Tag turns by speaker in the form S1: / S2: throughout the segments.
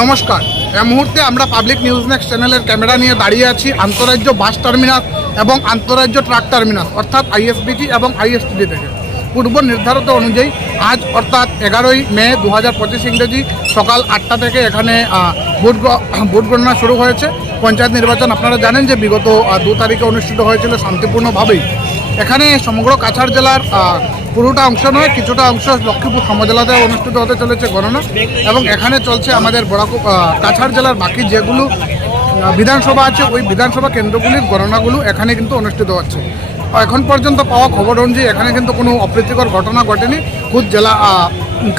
S1: নমস্কার। এ মুহূর্তে আমরা পাবলিক নিউজ নেক্সট চ্যানেলের ক্যামেরা নিয়ে দাঁড়িয়ে আছি আন্তরাজ্য বাস টার্মিনাস এবং আন্তরাজ্য ট্রাক টার্মিনাস অর্থাৎ আইএসবিটি এবং আইএসটিডি থেকে। পূর্ব নির্ধারিত অনুযায়ী আজ, অর্থাৎ এগারোই মে দু হাজার পঁচিশ ইংরেজি সকাল আটটা থেকে এখানে ভোট ভোট গণনা শুরু হয়েছে। পঞ্চায়েত নির্বাচন আপনারা জানেন যে বিগত দু তারিখে অনুষ্ঠিত হয়েছিল শান্তিপূর্ণভাবেই। এখানে সমগ্র কাছাড় জেলার পুরোটা অংশ নয়, কিছুটা অংশ লক্ষ্মীপুর সমজেলাতে অনুষ্ঠিত হতে চলেছে গণনা। এবং এখানে চলছে আমাদের বড়াকু কাছাড় জেলার বাকি যেগুলো বিধানসভা আছে, ওই বিধানসভা কেন্দ্রগুলির গণনাগুলো এখানে কিন্তু অনুষ্ঠিত হচ্ছে। এখন পর্যন্ত পাওয়া খবর অনুযায়ী এখানে কিন্তু কোনো অপ্রীতিকর ঘটনা ঘটেনি। খুদ জেলা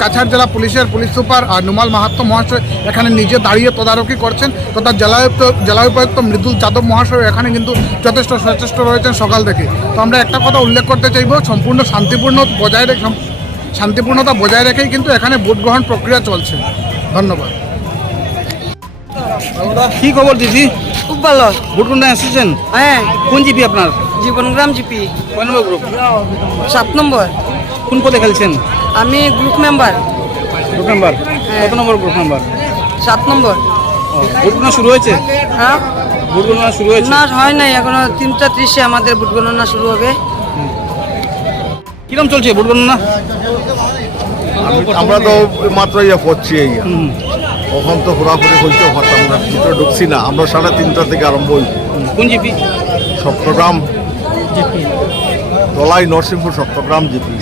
S1: কাছাড় জেলা পুলিশের পুলিশ সুপার আহ, নুমাল মাহাত্ম মহাশয় এখানে নিজে দাঁড়িয়ে তদারকি করছেন তথা জেলায়ুক্ত জেলা উপায়ুক্ত মৃদুল যাদব মহাশয় এখানে কিন্তু যথেষ্ট সচেষ্ট রয়েছেন সকাল থেকে। তো আমরা একটা কথা উল্লেখ করতে চাইব সম্পূর্ণ শান্তিপূর্ণ বজায় রেখে শান্তিপূর্ণতা বজায় রেখেই কিন্তু এখানে ভোট গ্রহণ প্রক্রিয়া চলছে। ধন্যবাদ।
S2: কি খবর দিদি?
S3: খুব ভালো।
S2: ভোট গণনা এসেছেন?
S3: হ্যাঁ।
S2: কোন জিপি আপনার?
S3: জীবনগ্রাম জিপি।
S2: কয় নম্বর গ্রুপ?
S3: সাত নম্বর।
S2: কোন পদে খেলছেন?
S3: আমি গ্রুপ মেম্বার।
S2: Group member? কত নম্বর গ্রুপ মেম্বার?
S3: সাত নম্বর।
S2: ভোট গণনা শুরু হয়েছে?
S3: হ্যাঁ।
S2: ভোট গণনা শুরু হয়েছে?
S3: না হয় নাই এখনও তিনটা ত্রিশে আমাদের ভোট গণনা শুরু হবে।
S2: কিরম চলছে ভোট গণনা?
S4: আমরা তো মাত্র ইয়ে করছি এই কখন তো ঘোরাঘুরি হইতে হতাম আমরা ভিতরে ঢুকছি না। আমরা সাড়ে তিনটা থেকে আরম্ভ হই।
S2: কোন GP?
S4: Saptagram. Dalai Narsinghpur Saptagram GP.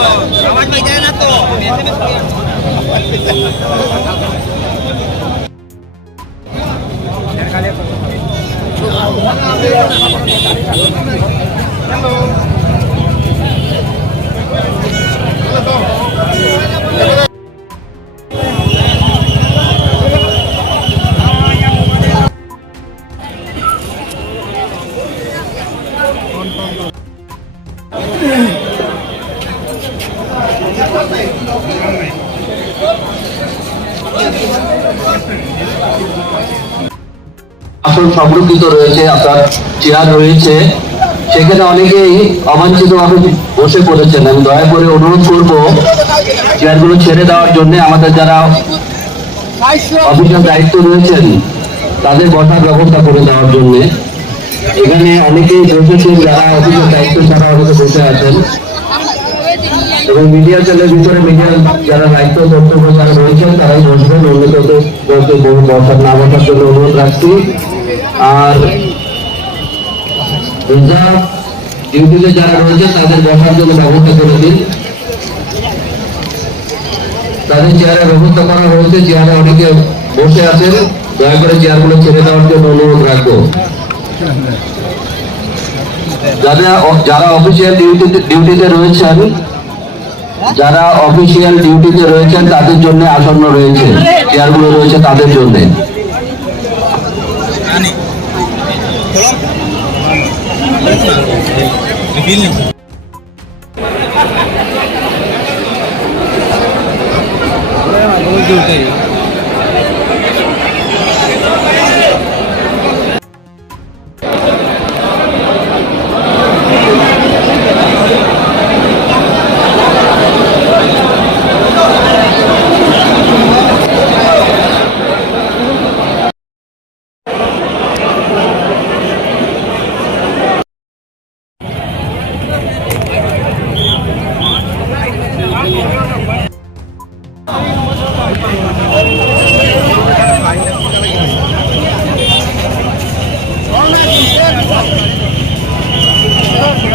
S4: Award may dyan na to. Hello.
S5: আসন সংরক্ষিত রয়েছে, আপনার চেয়ার রয়েছে। সেখানে অনেকেই অবাঞ্ছিতভাবে বসে পড়েছেন। আমি দয়া করে অনুরোধ করব, চেয়ারগুলো ছেড়ে দেওয়ার জন্য আমাদের যারা অফিসের দায়িত্ব রয়েছেন, তাদের বসার ব্যবস্থা করে দেওয়ার জন্য। এখানে অনেকেই বসেছেন, যারা অফিসের দায়িত্ব ছাড়া অনেকে বসে আছেন। এবং মিডিয়া সেলের ভিতরে মিডিয়া যারা দায়িত্ব কর্তব্য যারা রয়েছেন, তারাই বসবেন। অন্য কাউকে বহু বসার না বসার জন্য অনুরোধ রাখছি। আর ডিউটিতে যারা রয়েছে, তাদের বসার জন্য ব্যবস্থা করে দিন। তাদের চেয়ারে ব্যবস্থা করা হয়েছে চেয়ারে অনেকে বসে আছেন। দয়া করে চেয়ারগুলো ছেড়ে দেওয়ার জন্য অনুরোধ রাখব। যারা অফিসিয়াল ডিউটিতে ডিউটিতে রয়েছেন যারা অফিসিয়াল ডিউটিতে রয়েছেন তাদের জন্য আসন্ন রয়েছে। চেয়ারগুলো রয়েছে তাদের জন্য।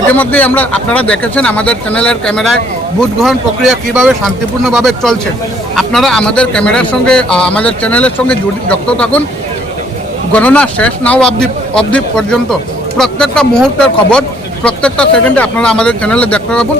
S1: ইতিমধ্যেই আমরা আপনারা দেখেছেন আমাদের চ্যানেলের ক্যামেরায় ভোট গ্রহণ প্রক্রিয়া কীভাবে শান্তিপূর্ণভাবে চলছে। আপনারা আমাদের ক্যামেরার সঙ্গে আমাদের চ্যানেলের সঙ্গে যুক্ত থাকুন। গণনা শেষ নাও অবধি অবধি পর্যন্ত প্রত্যেকটা মুহূর্তের খবর প্রত্যেকটা সেকেন্ডে আপনারা আমাদের চ্যানেলে দেখতে পাবেন।